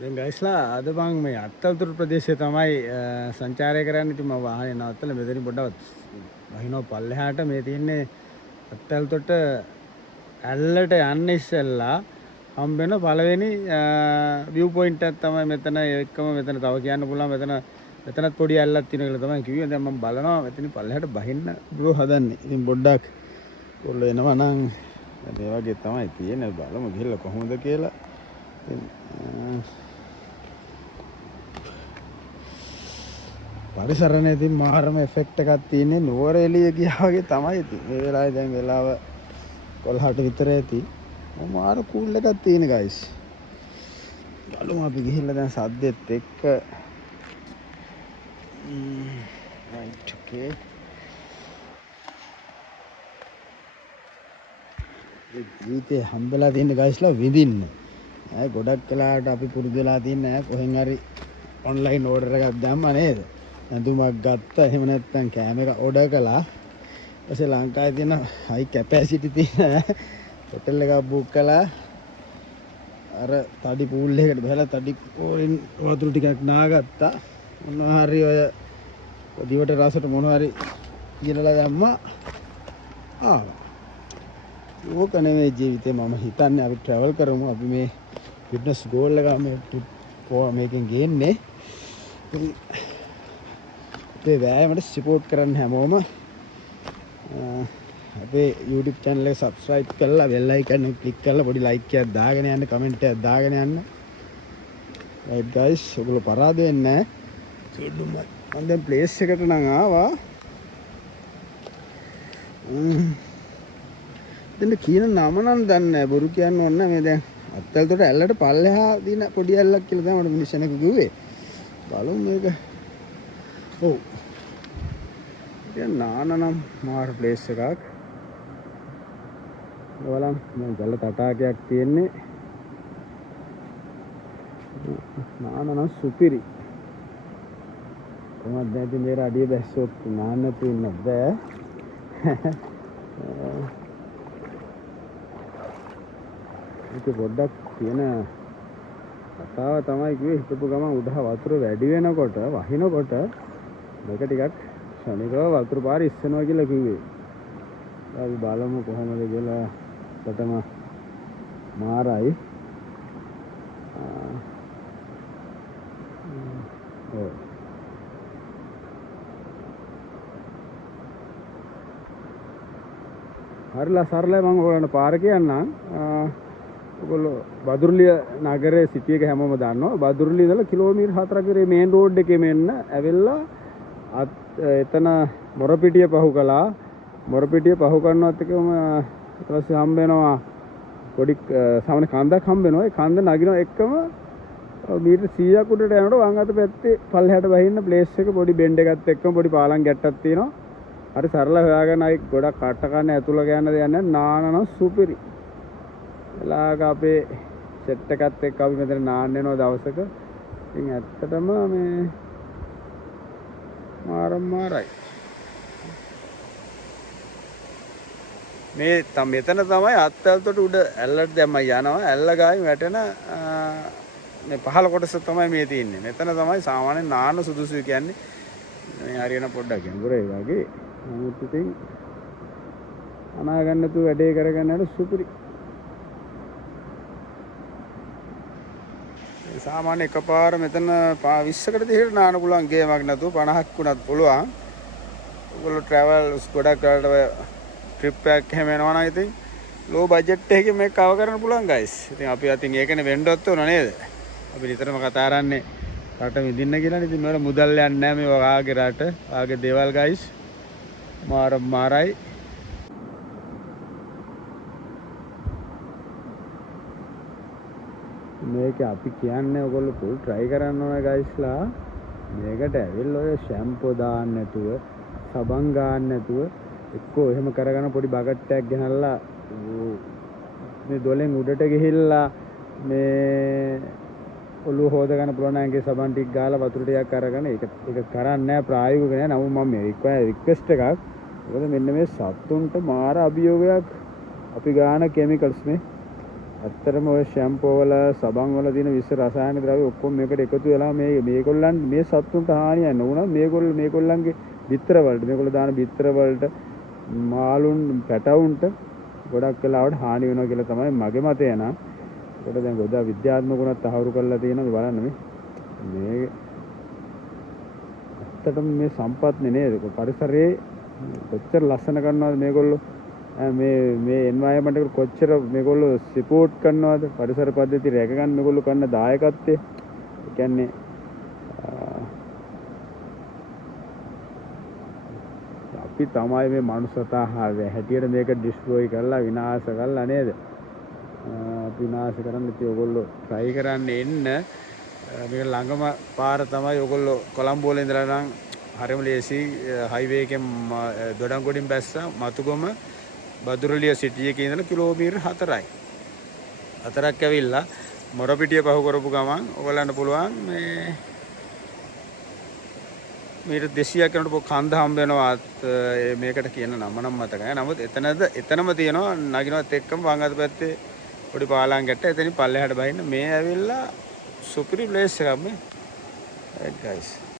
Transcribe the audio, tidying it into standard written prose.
දැන් ගයිස්ලා අද මම මේ අත්තල්තුරු ප්‍රදේශයේ තමයි සංචාරය කරන්න. ඉතින් මම වාහනේ නවත්තලා මෙතනින් පොඩ්ඩක් වහිනවා පල්ලෙහාට. මේ තියෙන්නේ අත්තල්තොට ඇල්ලට යන්න ඉස්සෙල්ලා හම්බ වෙන පළවෙනි view point එකක් තමයි මෙතන. ඒකම මෙතන තව කියන්න පුළුවන් මෙතනත් පොඩි ඇල්ලක් තියෙන කියලා තමයි කිව්වේ. දැන් මම බලනවා මෙතනින් පල්ලෙහාට බහින්න බ්‍රෝ හදන්නේ. ඉතින් පොඩ්ඩක් කොල්ල එනවා නම් ඒ වගේ තමයි තියෙන්නේ. බලමු ගිහලා කොහොමද කියලා. පරිසරණයේ තින් මාරම එෆෙක්ට් එකක් තියෙන්නේ. නුවර එළිය ගියා වගේ තමයි ඉතින්. මේ වෙලාවේ දැන් වෙලාව 11ට විතර ඇති. මාර කූල් එකක් තියෙන ගයිස්. බලමු අපි ගිහිල්ලා දැන් සද්දෙත් එක්ක right okay. ජීවිතේ හම්බෙලා තියෙන ගයිස්ලා විඳින්න. ගොඩක් කලාවට අපි පුරුදු වෙලා තින්නේ කොහෙන් හරි ඔන්ලයින් ඕඩර් එකක් දැම්මා නේද? ඇඳුමක් ගත්තා. එහෙම නැත්නම් කෑම එක ඕඩර් කළා. ඊපස්සේ ලංකාවේ තියෙන හයි කැපැසිටි තියෙන හොටෙල් එකක් බුක් කළා. අර තඩි පූල් එකකට බහලා තඩි පොලින් වතුර ටිකක් නාගත්තා. මොනවා හරි ඔය දිවට රසට මොනවා හරි කියලා දැම්මා. ආවා. ඕක නෙමෙයි ජීවිතේ. මම හිතන්නේ අපි ට්‍රැවල් කරමු. අපි මේ ෆිට්නස් ගෝල් එක මේ ට්‍රිප් මේකෙන් ගේන්නේ. අපේ වෑයමට සපෝට් කරන්න හැමෝම අපේ YouTube channel එක subscribe කරලා bell icon එක click කරලා පොඩි like එකක් දාගෙන යන්න, comment එකක් දාගෙන යන්න. right guys, ඔයගොල්ලෝ පරාද වෙන්නේ නැහැ. මම දැන් place එකට නම් ආවා. දෙන්න කියන නම නම් දන්නේ නැහැ. බොරු කියන්න ඕන නැහැ. මේ දැන් අත්තල්තොට ඇල්ලට පල්ලෙහා දින පොඩි ඇල්ලක් කියලා තමයි මට මිනිස්සු කෙනෙක් කිව්වේ. බලමු මේක. ඔව්. දැන් නානනම් මාර ප්ලේස් එකක්. බලන්න මම ගල තටාකයක් තියෙන්නේ. නානනම් සුපිරි. කොහොමද දැන් මේ රාඩිය බැස්සොත් නාන්න තියෙන්නේ බෑ. ඒක පොඩ්ඩක් තියෙන කතාව තමයි කිව්වේ. හිතපු ගමන් උඩහ වතුර වැඩි වෙනකොට වහිනකොට මේක ටිකක් ශනිකව වතුර පාර ඉස්සනවා කියලා කිව්වේ. අපි බලමු කොහොමද කියලා. ප්‍රථම මාරයි. හරිලා සරලයි. මම ඔයාලට පාර කියන්නම්. ඔයගොල්ලෝ බදුරුලිය නගරයේ සිටි එක හැමෝම දන්නවා. බදුරුලිය ඉඳලා කිලෝමීටර් 4ක් විතර මේන් රෝඩ් එකේ මෙන්න ඇවිල්ලා එතන මොරපිටිය පහු කළා. මොරපිටිය පහු කරනවත් එකම ඊට පස්සේ හම්බ වෙනවා පොඩි සාමාන්‍ය කන්දක් හම්බ වෙනවා. ඒ කන්ද නගිනවා එක්කම මීටර් 100ක් උඩට යනකොට වම් අත පැත්තේ පල්ලෙහාට බහින්න ප්ලේස් එක පොඩි බෙන්ඩ් එකත් එක්කම පොඩි පාලම් ගැට්ටක් තියෙනවා. හරි සරල හොයාගන්න. අයි ගොඩක් කට්ට කන්න ඇතුළ ගෑන්න දෙයක් නැහැ. නානන සුපිරි. එලාක අපේ සෙට් එකත් එක්ක අපි මෙතන නාන්න වෙනවා දවසක. ඉතින් ඇත්තටම මේ මාරයි. මේ මෙතන තමයි අත්තල්තොට උඩ ඇල්ලට දැම්ම යනවා. ඇල්ල ගාමින් වැටෙන මේ පහළ කොටස තමයි මේ තියෙන්නේ. මෙතන තමයි සාමාන්‍යයෙන් නාන්න සුදුසු කියන්නේ. මේ හරියන පොඩ්ඩක් ගැඹුරයි වගේ. නමුත් ඉතින් අනා ගන්න තු වැඩේ කරගන්න යන සුපිරි. සාමාන්‍ය එකපාර මෙතන 20කට 30කට නාන්න පුළුවන් ගේමක් නැතුව 50ක් වුණත් පුළුවන්. ඔයගොල්ලෝ ට්‍රැවල් ගොඩක් කරලා ට්‍රිප් එකක් හැම වෙනවා නම් ඉතින් ලෝ බජට් එකකින් මේක කවර් කරන්න පුළුවන් ගයිස්. ඉතින් අපි අතින් ඒකනේ වෙන්නවත් උන නේද? අපි නිතරම කතා කරන්නේ රට විඳින්න කියලා. ඉතින් මේවල මුදල් යන්නේ නැහැ. මේ වාගේ රට වාගේ දේවල් ගයිස්. මාරයි. මේක අපි කියන්නේ ඔයගොල්ලෝ පුල් try කරන්න ඕන ගයිස්ලා. මේකට ඇවිල්ලා ඔය ෂැම්පෝ දාන්න නැතුව, සබන් ගන්න නැතුව එක්කෝ එහෙම කරගෙන පොඩි බකට් එකක් ගෙනල්ලා මේ දොලෙන් උඩට ගිහිල්ලා මේ ඔළුව හොද ගන්න පුළුවන් නම් ඒකේ සබන් ටික ගාලා වතුර ටිකක් අරගෙන ඒක කරන්නේ නැහැ ප්‍රායෝගික නෑ. නමුත් මම මේ රික්වෙස්ට් එකක්. මොකද මෙන්න මේ සත්තුන්ට මාර අභියෝගයක් අපි ගාන කෙමිකල්ස් මේ ඇත්තටම ඔය ෂැම්පෝ වල සබන් වල තියෙන විස රසායනික ද්‍රව්‍ය ඔක්කොම මේකට එකතු වෙලා මේගොල්ලන් මේ සත්තුන්ට හානියක් නුණා මේගොල්ලන්ගේ බිත්තර වලට මේගොල්ලෝ දාන බිත්තර වලට මාළුන් පැටවුන්ට ගොඩක් වෙලාවට හානි වෙනවා කියලා තමයි මගේ මතය නා. ඒකට දැන් ගොඩාක් විද්‍යාත්මක උනත් තහවුරු කරලා තියෙනවා බලන්න මේ ඇත්තටම මේ සම්පත්නේ නේද පරිසරයේ කොච්චර ලස්සන කරනවද මේගොල්ලෝ මේ එන්වයරන්මන්ට් එකට කොච්චර මේගොල්ලෝ සපෝට් කරනවද පරිසර පද්ධති රැක ගන්න මේගොල්ලෝ කරන දායකත්වය. ඒ කියන්නේ අපි තමයි මේ මනුස්සතා හැටියට මේක ඩිස්ට්‍රොයි කරලා විනාශ කරලා නේද විනාශ කරන්න ඉතින් ඔයගොල්ලෝ try කරන්න එන්න මේක ළඟම පාර තමයි ඔයගොල්ලෝ කොළඹ වල ඉඳලා නම් හරිම ලේසි හයිවේ එකෙන් දොඩංගොඩින් බැස්සා මතුගම බදුරලිය සිටි එකේ ඉඳලා කිලෝමීටර් 4ක් ඇවිල්ලා මොරපිටිය පහු කරපු ගමන් ඔයගලන්ට පුළුවන් මේ මීටර් 200ක් යනකොට කන්ද හම්බ වෙනවා මේකට කියන නම නම් මතක නැහැ. නමුත් එතනම තියෙනවා නගිනවත් එක්කම වංගත පැත්තේ පොඩි පාලම් ගැට්ට එතනින් පල්ලෙහාට බහින්න මේ ඇවිල්ලා සුපිරි ප්ලේස් එකක් මේ. right guys